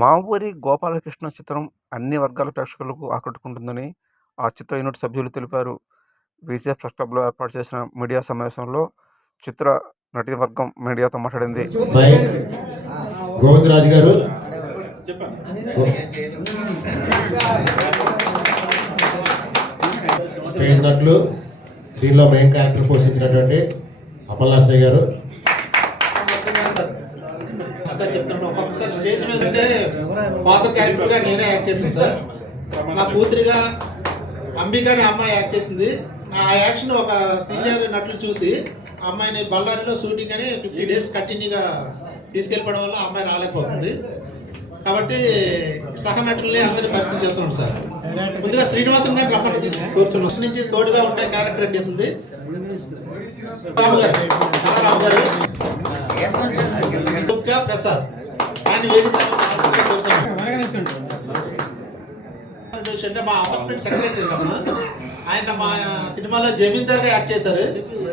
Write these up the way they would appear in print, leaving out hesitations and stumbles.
మా ఊరి గోపాలకృష్ణ చిత్రం అన్ని వర్గాల ప్రేక్షకులకు ఆకట్టుకుంటుందని ఆ చిత్ర యూనిట్ సభ్యులు తెలిపారు. విజేఎఫ్ ప్రెస్ క్లబ్లో ఏర్పాటు చేసిన మీడియా సమావేశంలో చిత్ర నటి వర్గం మీడియాతో మాట్లాడింది. గోవిందరాజు గారు, స్టేజ్ నటులు, దీనిలో మెయిన్ క్యారెక్టర్ పోషించినటువంటి అమల్ నర్సయ్య గారు. చెప్తాను, ఒక్కొక్కసారి స్టేజ్ మీద అంటే ఫాదర్ క్యారెక్టర్గా నేనే యాక్ట్ చేసింది సార్. నా కూతురిగా అంబిక అనే అమ్మాయి యాక్ట్ చేసింది. ఆ యాక్షన్ ఒక సీనియర్ నటులు చూసి అమ్మాయిని బళ్ళారిలో షూటింగ్ అని 50 days కంటిన్యూగా తీసుకెళ్ళిపోవడం వల్ల అమ్మాయి రాలేకపోతుంది. కాబట్టి సహ నటుల్ని అందరినీ పరిచయం చేస్తున్నాం సార్. ముందుగా శ్రీనివాసన్ గారిని రమ్మని కూర్చున్నాం. నుంచి తోడుగా ఉండే క్యారెక్టర్ ఏంటి అవుతుంది రాము గారు ప్రసాద్ ఆయన వేదిక అంటే మా అపార్ట్మెంట్ సెక్రటరీ అమ్మా. ఆయన మా సినిమాలో జమీందార్గా యాక్ట్ చేశారు.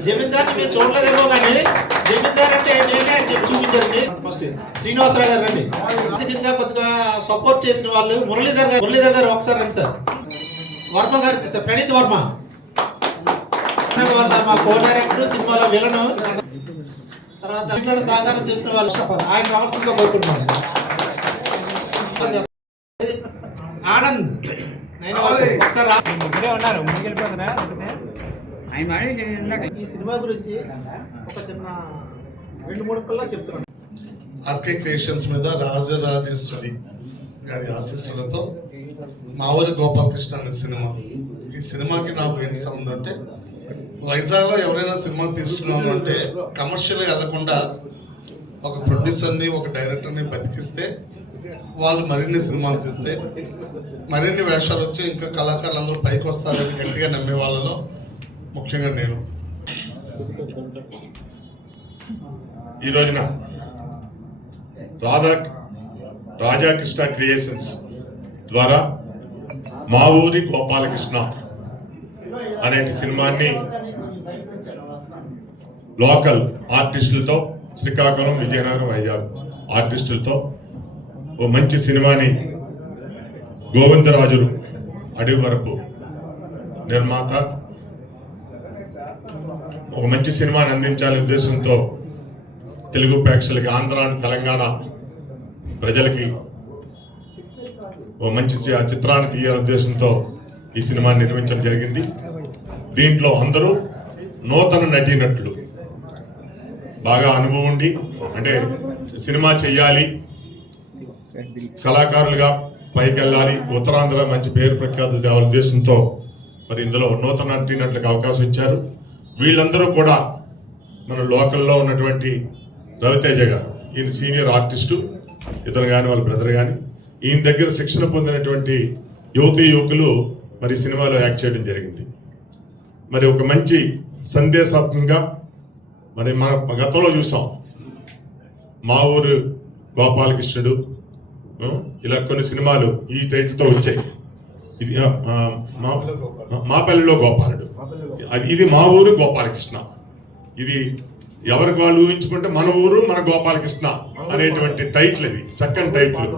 జమీందార్ని మేము చూడలేదేమో కానీ జమీందార్ అంటే నేనే అని చెప్పి చూపించారండి. ఫస్ట్ శ్రీనివాసరావు గారు రండి. ఇంకా కొద్దిగా సపోర్ట్ చేసిన వాళ్ళు మురళీధర్ గారు ఒకసారి రండి సార్. వర్మ గారు ఇస్తారు, ప్రణీత్ వర్మ మా కో డైరెక్టర్, సినిమాలో విలను. తర్వాత ఇంట్లో సహకారం చేసిన వాళ్ళు ఆయన రావాల్సిందిగా కోరుకుంటున్నాను. ఆనంద్ ఒకసారి ఈ సినిమా గురించి ఒక చిన్న 2-3 కల్లా చెప్తున్నాను. ఆర్కే క్రియేషన్స్ మీద రాజరాజేశ్వరి గారి ఆశీస్సులతో మా ఊరి గోపాలకృష్ణ అనే సినిమా. ఈ సినిమాకి నాకు ఏంటి సంబంధం అంటే, వైజాగ్లో ఎవరైనా సినిమా తీస్తున్నాము అంటే కమర్షియల్గా వెళ్లకుండా ఒక ప్రొడ్యూసర్ని, ఒక డైరెక్టర్ని బతికిస్తే వాళ్ళు మరిన్ని సినిమాలు తీస్తే మరిన్ని వేషాలు వచ్చి ఇంకా కళాకారులు అందరూ పైకి వస్తారని గట్టిగా నమ్మే వాళ్ళలో ముఖ్యంగా నేను. ఈ రోజున రాజాకృష్ణ క్రియేషన్స్ ద్వారా మా ఊరి గోపాలకృష్ణ అనే సినిమాని లోకల్ ఆర్టిస్టులతో, శ్రీకాకుళం, విజయనగరం, వైజాగ్ ఆర్టిస్టులతో ఓ మంచి సినిమాని గోవిందరాజులు అడవి వరపు నిర్మాత ఒక మంచి సినిమాని అందించాలనే ఉద్దేశంతో తెలుగు ప్రేక్షకులకి, ఆంధ్ర తెలంగాణ ప్రజలకి ఓ మంచి చిత్రాన్ని తీయాలనే ఉద్దేశంతో ఈ సినిమాని నిర్మించడం జరిగింది. దీంట్లో అందరూ నూతన నటీనటులు, బాగా అనుభవం ఉండి, అంటే సినిమా చెయ్యాలి, కళాకారులుగా పైకి వెళ్ళాలి, ఉత్తరాంధ్ర మంచి పేరు ప్రఖ్యాతులు తేవాలనే ఉద్దేశంతో మరి ఇందులో నూతన నటీనటులకు అవకాశం ఇచ్చారు. వీళ్ళందరూ కూడా మన లోకల్లో ఉన్నటువంటి రవితేజ గారు, ఈయన సీనియర్ ఆర్టిస్టు, ఇతను కానీ వాళ్ళ బ్రదర్ కానీ, ఈయన దగ్గర శిక్షణ పొందినటువంటి యువకులు మరి సినిమాలో యాక్ట్ చేయడం జరిగింది. మరి ఒక మంచి సందేశాత్మకంగా మరి మన గతంలో చూసాం, మా ఊరు గోపాలకృష్ణుడు, ఇలా కొన్ని సినిమాలు ఈ టైటిల్తో వచ్చాయి. ఇది మా పల్లెలో గోపాలుడు, ఇది మా ఊరు గోపాలకృష్ణ. ఇది ఎవరికి వాళ్ళు ఊహించుకుంటే మన ఊరు మన గోపాలకృష్ణ అనేటువంటి టైటిల్, ఇది చక్కని టైటిల్.